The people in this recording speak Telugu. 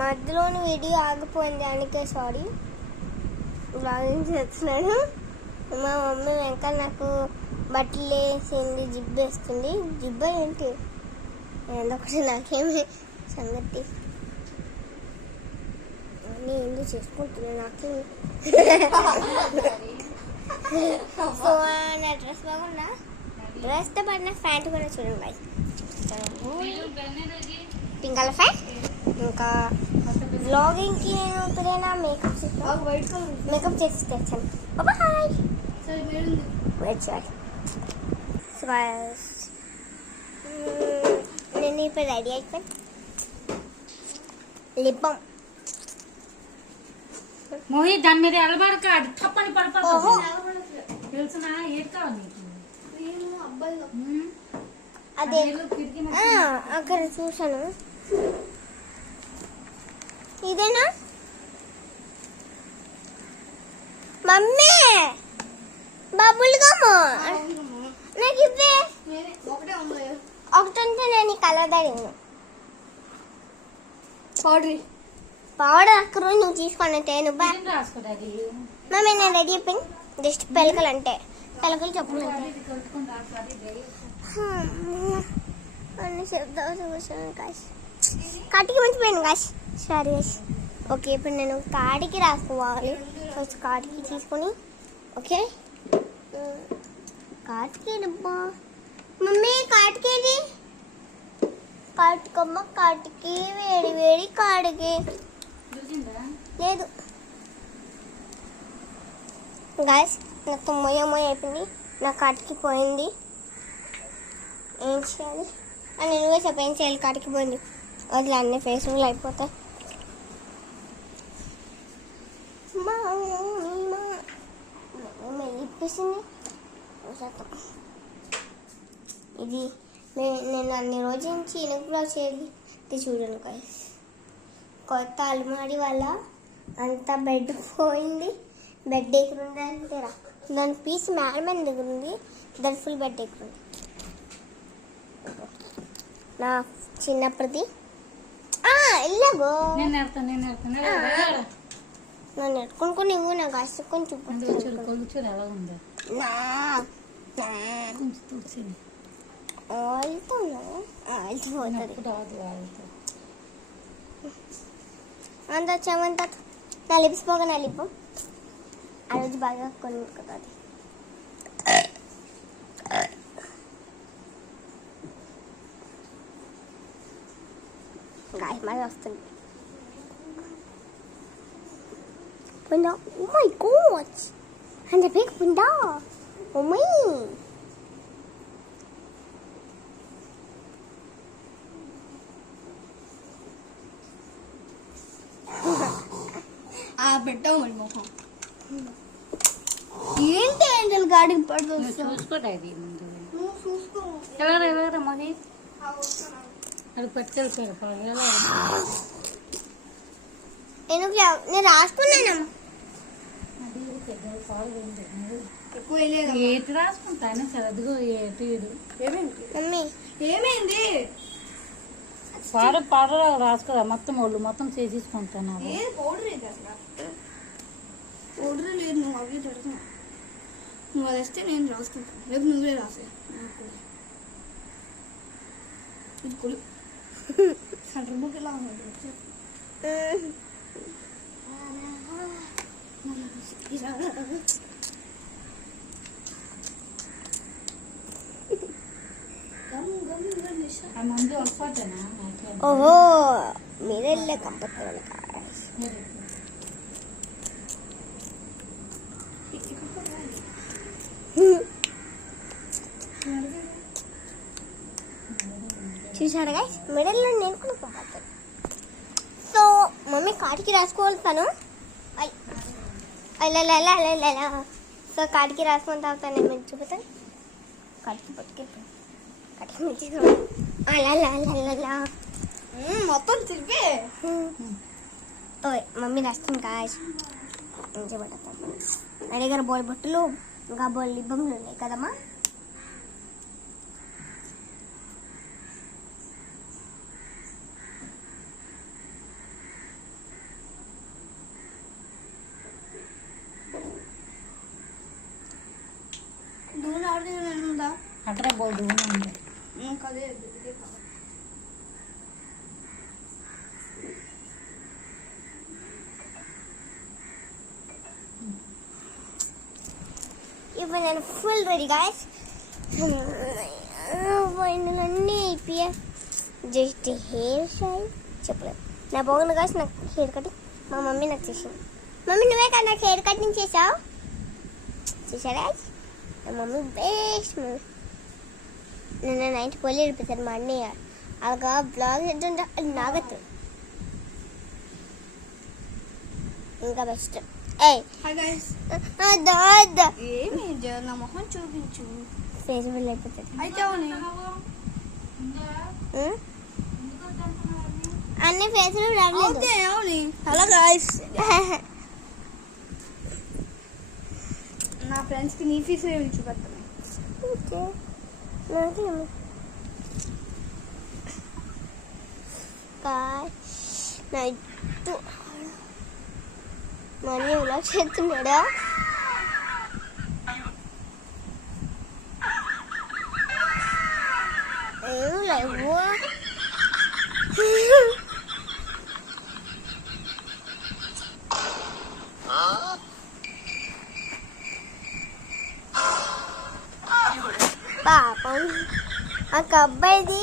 మధ్యలోని వీడియో ఆగిపోయింది, అందుకే సారీ. బ్లాగింగ్ చేస్తున్నాడు. మా మమ్మీ వెనకాల నాకు బట్టలు వేసింది, జిబ్బు వేస్తుంది. జిబ్బ ఏంటి ఒకటి నాకేమి సంగతి అన్నీ ఎందుకు చేసుకుంటున్నా నాకు. సో నా డ్రెస్ బాగుందా? డ్రెస్తో పడిన ప్యాంట్ కూడా చూడండి, పింక్ కలర్ ప్యాంట్. ఇంకా వ్లాగింగ్కి నేను ఎప్పుడైనా మేకప్ చేసి తెచ్చాను. బాయ్. నేను ఇప్పుడు రెడీ అయిపోయాను. లిప్ బామ్ మోహిత్ దాని మీద ఎలబడక అది తప్పని పడిపోతా తెలుసునా? ఏది కావాలి అదే అక్కడ చూసాను. ఇదేనా మమ్మీ? బబుల్ గమ్ నాకు ఇవే ఒకటి ఉంటే నేను ఈ కలర్ అడిగాను. పౌడర్ అక్కడ నువ్వు తీసుకొని మమ్మీ నేను రెడీ అయిపోయింది. జస్ట్ పెలకలు అంటే పెలకలు చెప్పులు అంటే అన్ని చెప్తాను కాశ్. కాటికి మంచిపోయాను కాశ్. సరే కాశ్. ఓకే, ఇప్పుడు నేను కాటికి రాసుకోవాలి. ఫస్ట్ కాటికి తీసుకొని ఓకే కాటికి డబ్బా మమ్మీ కాటికి కాటుకమ్మ కాటికి వేడి వేడి కాడికి లేదు గాయస్. నాకు మొయ్య అయిపోయింది, నా కాటికి పోయింది. ఏం చేయాలి అని నువ్వే చెప్ప. ఏం చేయాలి? కాటికి పోయింది వదిలే, అన్ని ఫేస్బుక్లు అయిపోతాయి. ఇప్పిస్తుంది ఇది. నేను అన్ని రోజుల నుంచి ఇనుగులో చేది చూడండి గాయస్. కొత్త అలమారి వల్ల అంతా బెడ్ పోయింది. బెడ్ ఎక్కడ ఉంది అంతేరా, దాని పీస్ మేడమని దగ్గర ఉంది, దాని ఫుల్ బెడ్ ఎక్కడ ఉంది. నా చిన్నప్పటిది వెళ్ళగో నన్ను ఎట్టుకొని నువ్వు నాకు అసుకొని అంత వచ్చామంత నా లిప్స్ పోగా నా లిప్ ఆ రోజు బాగా కొని కదా. అది గాయ మళ్ళీ వస్తుంది. Bunda, oh my god, and the big bunda, oh my. పెట్టావు మరి మొహం ఏంటి? ఏంటల్ గాడికి పడుతుంది. చూసుకోరా ఇది ఎవరు మరి అది పట్టుకెళ్ళిపోయారు. నేను రాసుకున్నాను. ఏటి రాసుకుంటాను చదువు మమ్మీ ఏమైంది? పౌడర్ రాసుకోరా మొత్తం వాళ్ళు మొత్తం చేసేసుకుంటాను. పౌడర్ లేదు, నువ్వు అవి పెడుతున్నావు. నువ్వు అది వస్తే నేను రాసుకుంటాను. రేపు నువ్వే రాసే. ఇది కొలు సెంటర్ బుక్ ఎలా ఉంది? ఓహో మీరే కంపల్సరీ చూసాడు గైస్, మిడిల్లో నేను కూడా పంపుతాను. సో మమ్మీ కాటికి రాసుకోగలుగుతాను. సో కాటికి రాసుకొని తాగుతాను. నేను మీకు చూపుతాను. కాటికి పట్టుకెళ్తాను. కాటికి అలా మొత్తం తిరిగే మమ్మీ రాస్తుంది కాయ్. మంచిగా పడతాను. నా దగ్గర బోల్ బొట్టులు ఇంకా బోల్ లిబ్బములు ఉన్నాయి కదమ్మా. దూరం ఉంది. అదే ఇదే కావాలి. ఇప్పుడు నేను ఫుల్ రెడీ గాయస్. అన్నీ అయిపోయా. జస్ట్ హెయిర్ స్టైల్ చెప్పలేదు నా బాగుంది గాయస్. నాకు హెయిర్ కటింగ్ మా మమ్మీ నాకు చేసింది. మమ్మీ నువ్వే కదా నాకు హెయిర్ కటింగ్ చేసావు. చూసారా నా మమ్మీ బెస్ట్ మమ్మీ. నిన్న నైట్ పోలి వెళ్ళిపోతారు మా అన్నయ్య. అలాగా బ్లాగ్ చేస్తుంటే అది నాగత్తు ఇంకా బెస్ట్. ఏయ్ హాయ్ గైస్. ఏమి నా మొహం చూపించు. ఫేస్ బిల్ అయిపోతుంది. అయితే అవును అన్ని ఫేస్లు రావలేదు. అవుతే అవును. Hello guys. నా ఫ్రెండ్స్కి నీ ఫీస్ చూపెడతాను. ఓకే నాకేమో నైట్ మనీ ఇలా చేస్తున్నాడా. ఏం లేవు. పాపం ఆ అబ్బాయిది